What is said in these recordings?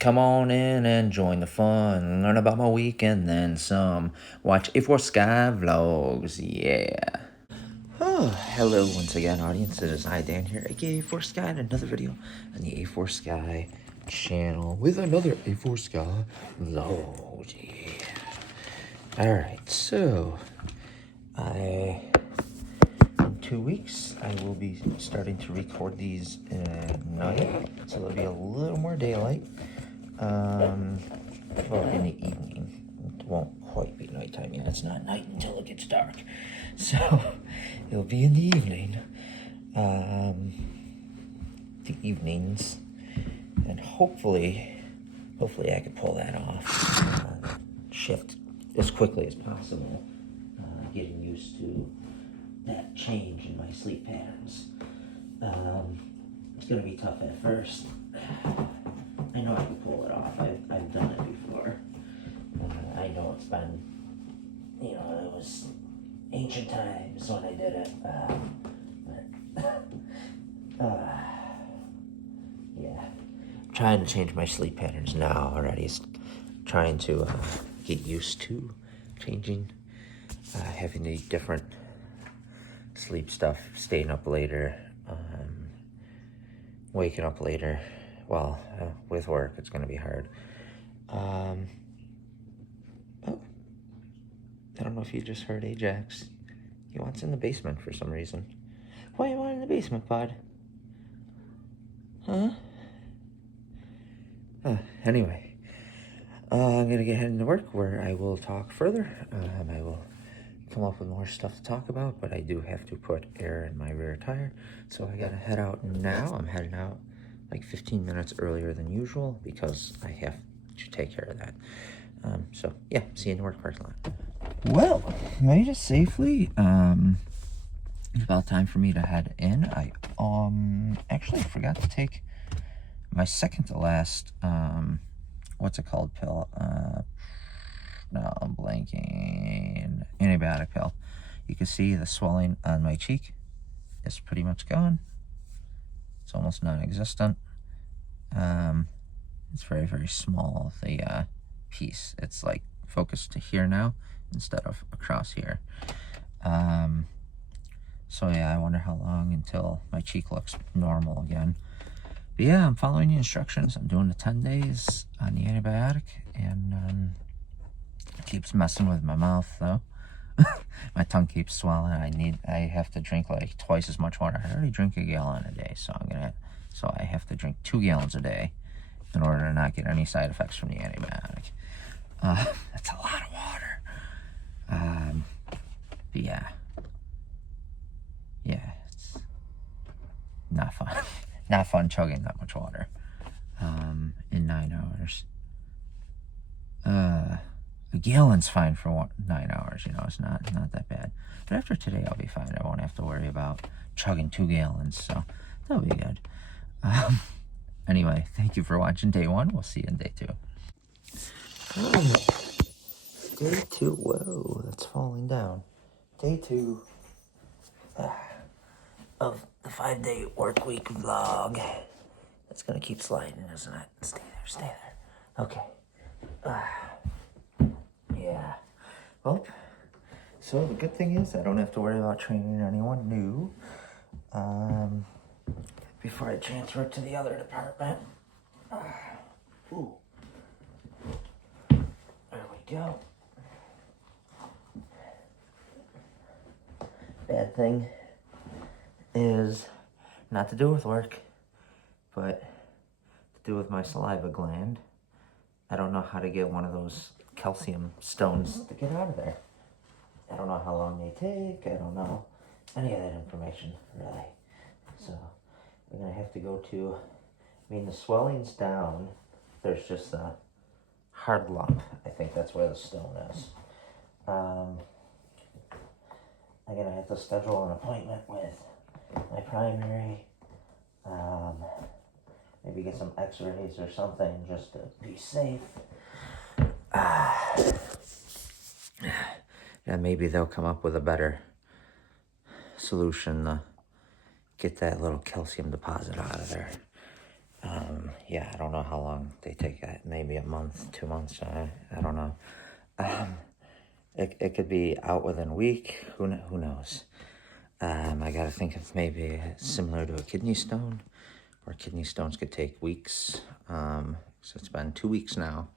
Come on in and join the fun. Learn about my week and then some. Watch A4 Sky vlogs. Yeah. Oh, hello once again, audience. It is I, Dan here, aka A4 Sky, and another video on the A4 Sky channel with another A4 Sky vlog. Yeah. Alright, so in 2 weeks I will be starting to record these at night, so there'll be a little more daylight. Well, in the evening. It won't quite be nighttime yet. It's not night until it gets dark. So it'll be in the evening. The evenings. And hopefully I can pull that off. Shift as quickly as possible. Getting used to that change in my sleep patterns. It's going to be tough at first. I know I can pull it off. I've done it before. I know it's been, it was ancient times when I did it. Yeah. I'm trying to change my sleep patterns now already. Trying to get used to changing, having the different sleep stuff, staying up later, waking up later. Well, with work, it's going to be hard. Oh, I don't know if you just heard Ajax. He wants in the basement for some reason. Why you want in the basement, bud? Huh? Anyway, I'm going to get heading to work where I will talk further. I will come up with more stuff to talk about, but I do have to put air in my rear tire. So I got to head out now. I'm heading out like 15 minutes earlier than usual because I have to take care of that. So yeah, see you in the work parking lot. Well, made it safely. It's about time for me to head in. I actually forgot to take my second to last what's it called pill? No, I'm blanking. Antibiotic pill. You can see the swelling on my cheek is pretty much gone. It's almost non-existent. It's very, very small, the piece. It's like focused to here now instead of across here. So yeah, I wonder how long until my cheek looks normal again. But yeah, I'm following the instructions. I'm doing the 10 days on the antibiotic, and it keeps messing with my mouth though. My tongue keeps swelling. I have to drink like twice as much water. I already drink a gallon a day, so I have to drink 2 gallons a day in order to not get any side effects from the antibiotic. That's a lot of water. But yeah, it's not fun. Not fun chugging that much water in 9 hours. A gallon's fine for 9 hours, it's not that bad. But after today, I'll be fine. I won't have to worry about chugging 2 gallons, so that'll be good. Anyway, thank you for watching day 1. We'll see you in day 2. Day 2, whoa, that's falling down. Day 2 of the 5-day work week vlog. It's gonna keep sliding, isn't it? Stay there. Okay. Yeah. Well, so the good thing is I don't have to worry about training anyone new. Before I transfer to the other department. Ooh. There we go. Bad thing is not to do with work, but to do with my saliva gland. I don't know how to get one of those calcium stones to get out of there. I don't know how long they take. I don't know any of that information, really. So we're going to have to go to, the swelling's down. There's just a hard lump. I think that's where the stone is. I'm going to have to schedule an appointment with my primary. Maybe get some x-rays or something just to be safe. Yeah, maybe they'll come up with a better solution to get that little calcium deposit out of there. Yeah, I don't know how long they take. Maybe a month, 2 months. I don't know. Um, it could be out within a week. Who knows? I gotta think of maybe similar to a kidney stone, or kidney stones could take weeks. So it's been 2 weeks now.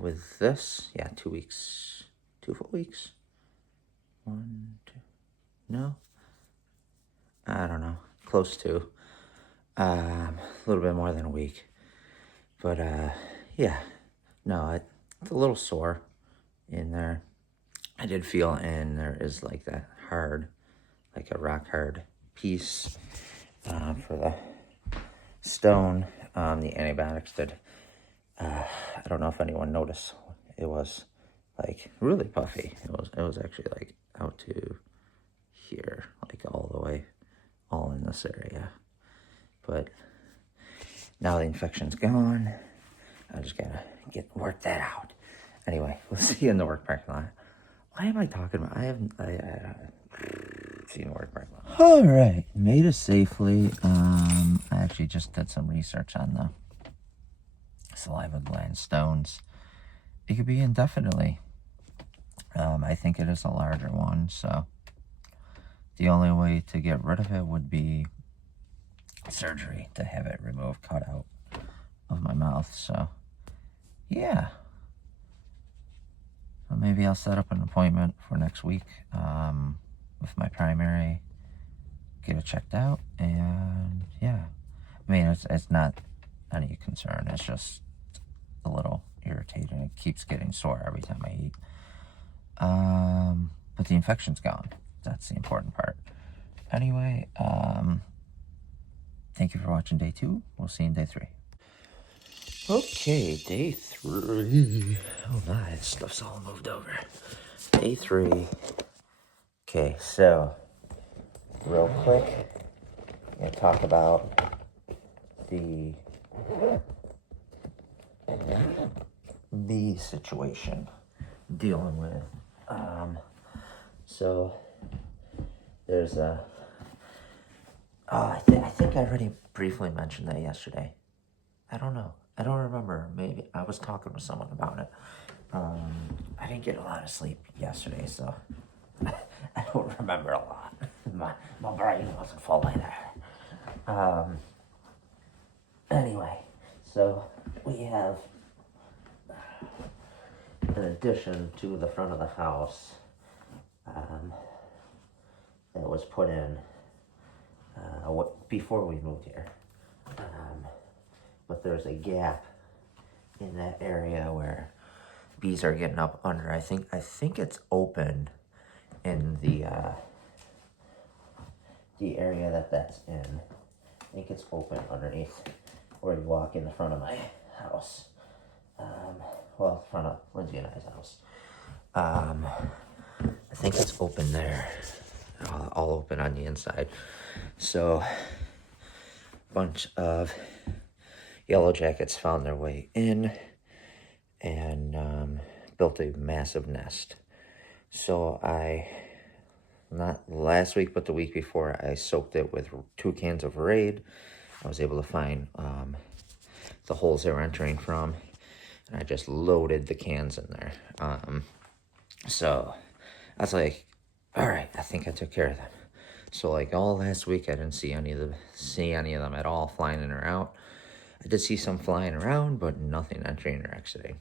With this, yeah, 2 weeks, 2 full weeks. 1, 2. No, I don't know. Close to. A little bit more than a week. But yeah, no, it's a little sore in there. I did feel in there is like that hard, like a rock hard piece for the stone. The antibiotics did. I don't know if anyone noticed. It was like really puffy. It was actually like out to here, like all the way, all in this area. But now the infection's gone. I just gotta work that out. Anyway, we'll see you in the work parking lot. Why am I talking about? I haven't seen the work parking lot. All right, made it safely. I actually just did some research on the saliva gland stones. It could be indefinitely. I think it is a larger one, so the only way to get rid of it would be surgery to have it removed, cut out of my mouth. So yeah, so maybe I'll set up an appointment for next week with my primary, get it checked out, and yeah, I mean it's not any concern. It's just a little irritating. It keeps getting sore every time I eat. But the infection's gone. That's the important part. Anyway, thank you for watching day 2. We'll see you in day 3. Okay, day 3. Oh my, this stuff's all moved over. Day 3. Okay, so real quick, I'm gonna talk about the bee situation dealing with. So there's a. I think I already briefly mentioned that yesterday. I don't know. I don't remember. Maybe I was talking with someone about it. I didn't get a lot of sleep yesterday, so I don't remember a lot. My brain wasn't full either. Anyway, so we have, in addition to the front of the house, that was put in before we moved here. But there's a gap in that area where bees are getting up under. I think it's open in the area that's in. I think it's open underneath where you walk in the front of my house. Well, front of Lindsay and I's house. I think it's open there. All open on the inside. So, a bunch of yellow jackets found their way in and built a massive nest. So not last week, but the week before, I soaked it with 2 cans of Raid. I was able to find the holes they were entering from, and I just loaded the cans in there. So I was like, all right, I think I took care of them. So like all last week, I didn't see any of them at all flying in or out. I did see some flying around, but nothing entering or exiting.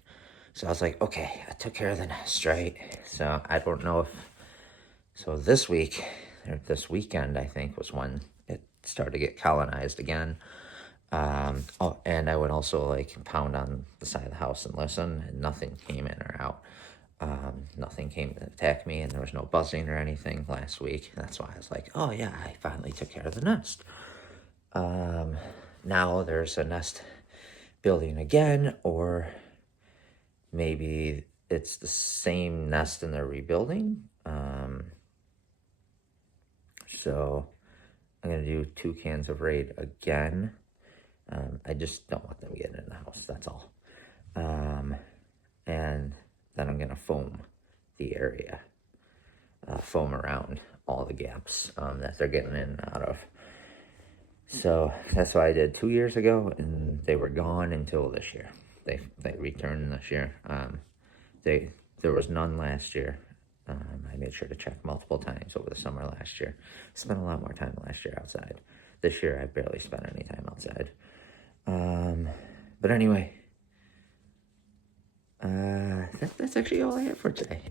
So I was like, okay, I took care of the nest, right? So I don't know if, so this week, or this weekend, I think, was when it started to get colonized again. And I would also like pound on the side of the house and listen, and nothing came in or out. Nothing came to attack me, and there was no buzzing or anything last week. That's why I was like, oh yeah, I finally took care of the nest. Now there's a nest building again, or maybe it's the same nest and they're rebuilding. So I'm going to do 2 cans of Raid again. I just don't want them getting in the house, that's all. And then I'm going to foam the area, foam around all the gaps that they're getting in and out of. So that's what I did 2 years ago, and they were gone until this year. They returned this year. There was none last year. I made sure to check multiple times over the summer last year. Spent a lot more time last year outside. This year I barely spent any time outside. But anyway, that's actually all I have for today.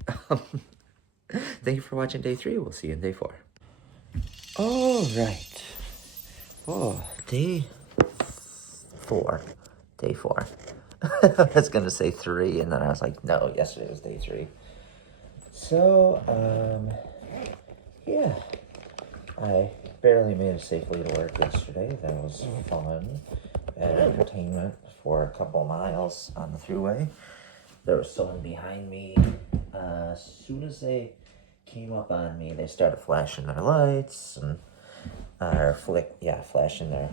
Thank you for watching day 3. We'll see you in day 4. All right. Oh, day 4. Day 4. I was going to say 3, and then I was like, no, yesterday was day 3. So, yeah. I barely made it safely to work yesterday. That was fun and entertainment for a couple miles on the thruway. There was someone behind me. As soon as they came up on me, they started flashing their lights and flashing their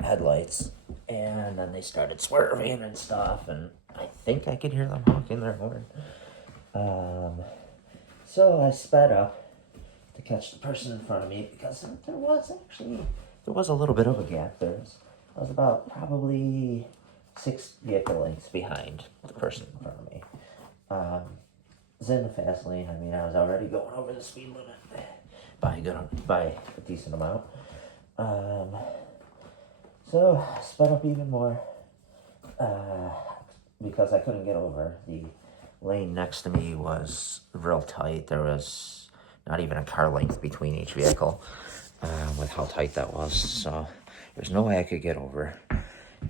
headlights, and then they started swerving and stuff, and I think I could hear them honking their horn. So I sped up to catch the person in front of me, because there was a little bit of a gap. I was about probably 6 vehicle lengths behind the person in front of me. I was in the fast lane. I mean, I was already going over the speed limit by a decent amount. So I sped up even more because I couldn't get over. The lane next to me was real tight. There was not even a car length between each vehicle with how tight that was. So there's no way I could get over.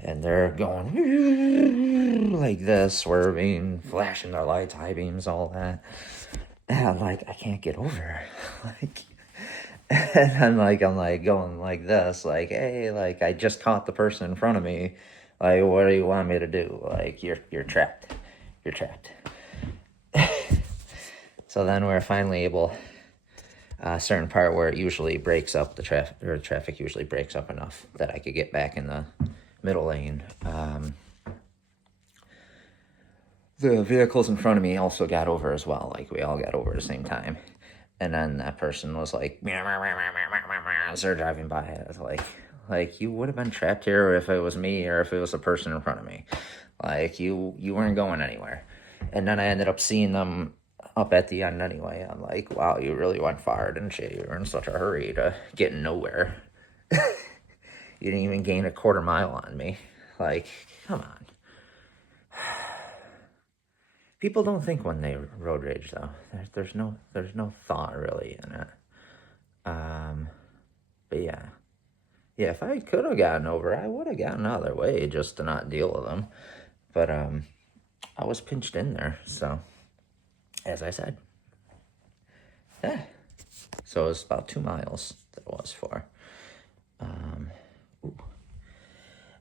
And they're going like this, swerving, flashing their lights, high beams, all that. And I'm like, I can't get over. And I'm like going like this, like, hey, like, I just caught the person in front of me. Like, what do you want me to do? Like, you're trapped. You're trapped. So then we're finally able, a certain part where it usually breaks up the traffic usually breaks up enough that I could get back in the middle lane. The vehicles in front of me also got over as well. Like, we all got over at the same time. And then that person was like, as they're driving by, I was like, you would have been trapped here if it was me or if it was the person in front of me. Like, you weren't going anywhere. And then I ended up seeing them up at the end anyway. I'm like, wow, you really went far, didn't you? You were in such a hurry to get nowhere. You didn't even gain a quarter mile on me. Like, come on. People don't think when they road rage, though. There's no thought really in it. But yeah, if I could have gotten over, I would have gotten out of their way just to not deal with them. But I was pinched in there, so as I said, yeah. So it was about 2 miles that it was for.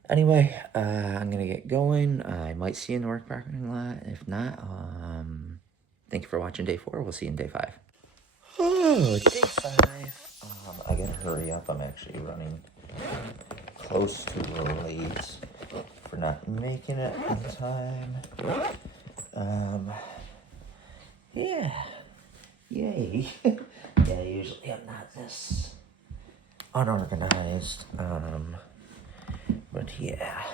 Anyway, I'm gonna get going. I might see you in the work parking lot. If not, thank you for watching day 4. We'll see you in day 5. Oh, day 5. I gotta hurry up. I'm actually running close to late for not making it in time. Yeah. Yay. Yeah, usually I'm not this unorganized. But yeah,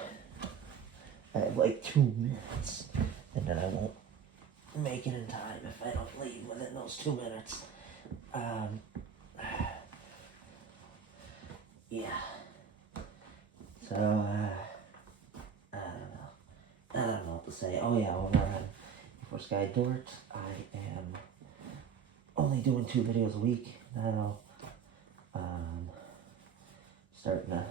I have like 2 minutes, and then I won't make it in time if I don't leave within those 2 minutes. Yeah. So, I don't know what to say. Oh yeah, over on For Sky Dort, I am only doing 2 videos a week now. Starting to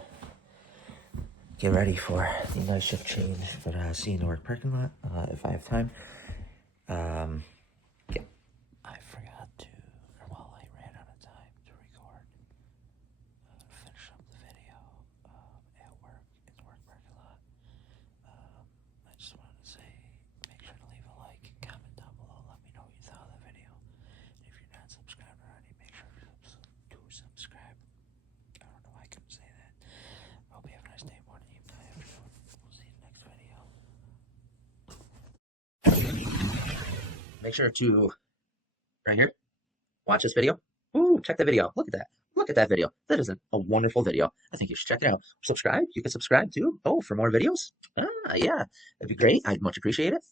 get ready for the night shift change, but see you in the work parking lot if I have time. Yeah, I forgot to, well, I ran out of time to record, finish up the video at work, in the work parking lot. I just wanted to say, make sure to leave a like, comment down below, let me know what you thought of the video. And if you're not subscribed already, make sure to subscribe. I don't know why I couldn't say that. I hope you have a nice day, morning, evening, afternoon. We'll see you in the next video. Make sure to, right here, watch this video. Ooh, check the video. Look at that. Look look at that video. That is a wonderful video. I think you should check it out. Subscribe. You can subscribe too. Oh, for more videos? Yeah, that'd be great. I'd much appreciate it.